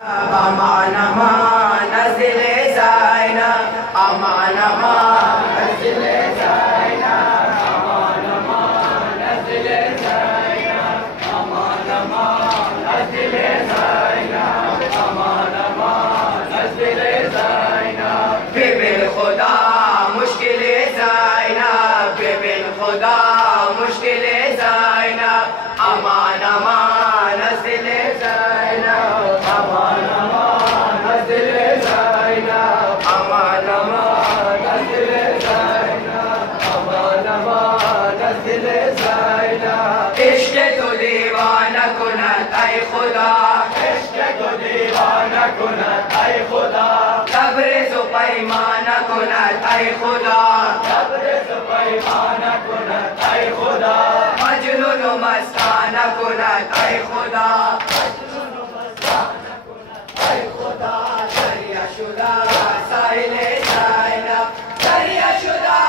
Aman aman nazile zayna, aman aman nazile zayna, aman aman nazile zayna, aman aman nazile zayna, aman aman nazile zayna. Bibil Khuda mushkile zayna, bibil Khuda mushkile zayna, aman aman nazile zayna. Aman aman nazile zayna, aman aman nazile zayna, aman aman nazile zayna. इश्क़ तो दीवाना कुनत ऐ खुदा, इश्क़ तो दीवाना कुनत ऐ खुदा, तबरेज़ व पैमाना कुनत ऐ खुदा, तबरेज़ व पैमाना कुनत ऐ खुदा, मजनून व मस्ताना कुनत ऐ खुदा, दरिया शुदा साइले जायना, दरिया शुदा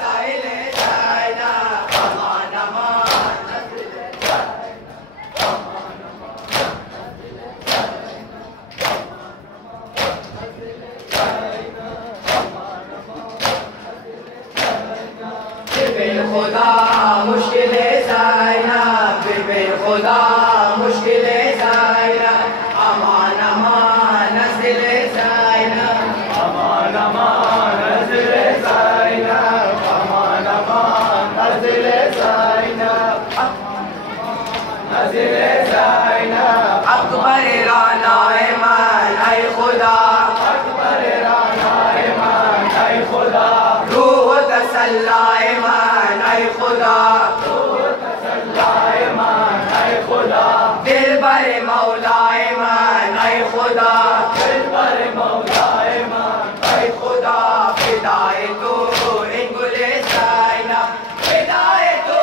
साइले जायना, अमान अमान नज़ले जायना, अमान अमान नज़ले जायना, नज़ले जायना, अमान अमान नज़ले जायना। बिबिल खुदा मुश्किले जायना, बिबिल खुदा मुश्किले जायना, अमान अमान नज़ले जायना, अमान अमान नज़ले जायना, अमान अमान नज़ले जायना, नज़ले जायना। अकबर रानाए मान ऐ खुदा, अकबर रानाए मान ऐ खुदा, रूह तसल्लाए मान ऐ खुदा, रूह तसल्लाए मान ऐ खुदा, दिलबर मौलाए मान ऐ खुदा, दिलबर मौलाए मान ऐ खुदा, फिदाए तो इन गुले जायना, फिदाए तो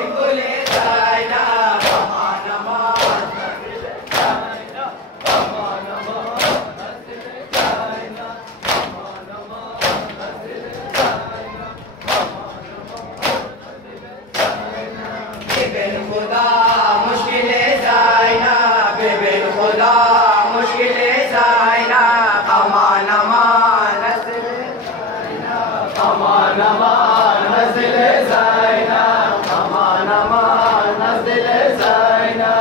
इन गुले जायना, अमान अमान नज़ले जायना, अमान अमान नज़ले जायना, अमान अमान नज़ले जायना, अमान अमान नज़ले जायना। बिबिल खुदा मुश्किले जायना, बिबिल खुदा मुश्किले जायना, अमान अमान नज़ले जायना, अमान अमान नज़ले जायना, अमान अमान नज़ले जायना,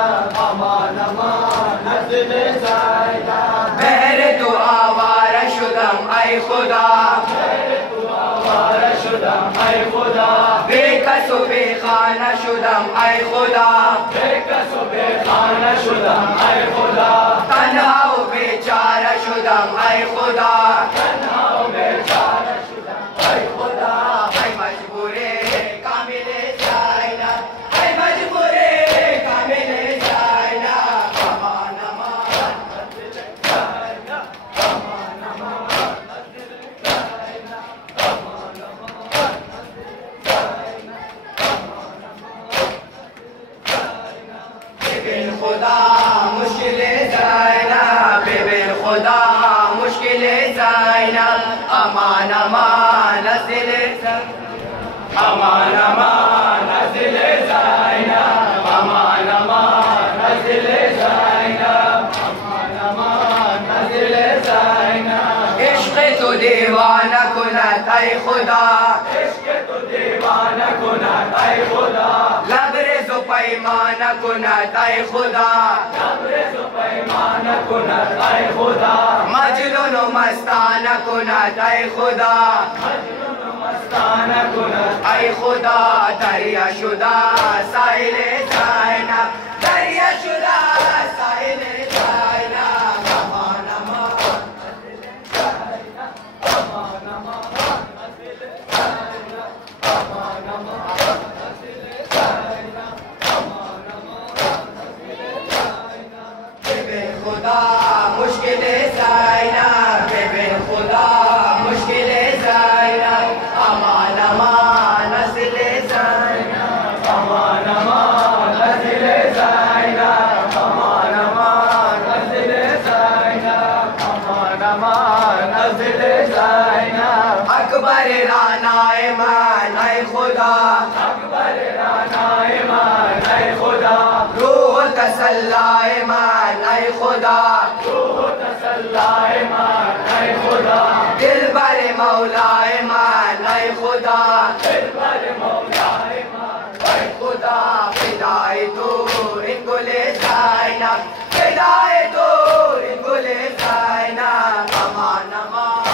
अमान अमान नज़ले जायना। बहरे तो आवारा शुदम ऐ खुदा, बहरे तो आवारा शुदम ऐ खुदा, बेकस व बेखाना शुदम ऐ खुदा, बेकस व बेखाना शुदम ऐ खुदा, तन्हा व बेचारा शुदम ऐ खुदा, तन्हा व बेचारा शुदम ऐ खुदा। ऐ मजबूरे कामिले जायना, ऐ मजबूरे कामिले जायना, अमान अमान नज़ले जायना, अमान अमान नज़ले जायना, अमान अमान नज़ले जायना, अमान अमान नज़ले जायना। बिबिल खुदा मुश्किले जायना, बिबिल खुदा मुश्किले जायना, अमान अमान नज़ले जायना, अमान अमान नज़ले जायना, अमान अमान नज़ले जायना, अमान अमान नज़ले जायना। इश्क़ तो दीवाना कुनत ऐ खुदा, इश्क़ तो दीवाना कुनत ऐ खुदा, लबरेज़ व पैमाना कुनत ऐ खुदा, लबरेज़ व पैमाना कुनत ऐ खुदा, मजनून व मस्ताना कुनत ऐ खुदा, मजनून व मस्ताना कुनत ऐ खुदा, दरिया शुदा साइले जायना, दरिया शुदा साइले जायना, अमान अमान नज़ले जायना, अमान अमान नज़ले जायना, अमान अमान नज़ले जायना, अमान अमान नज़ले जायना। बिबिल खुदा मुश्किले जायना, बिबिल खुदा मुश्किले जायना, अमान अमान नज़ले जायना, अमान अमान नज़ले जायना, अमान अमान नज़ले जायना, अमान अमान नज़ले जायना। अकबर रानाए मान ऐ खुदा, अकबर रानाए मान ऐ खुदा, रूह तसल्लाए मान ऐ खुदा, रूह तसल्लाए मान ऐ खुदा, दिल भरे मौलाए मान ऐ खुदा, दिल भरे मौलाए मान ऐ खुदा, फिदाए तू इनको ले जाना, फिदाए तू इनको ले जाना, अमान अमान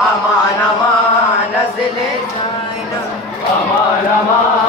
अमान अमान नज़ले जाइना, अमान अमान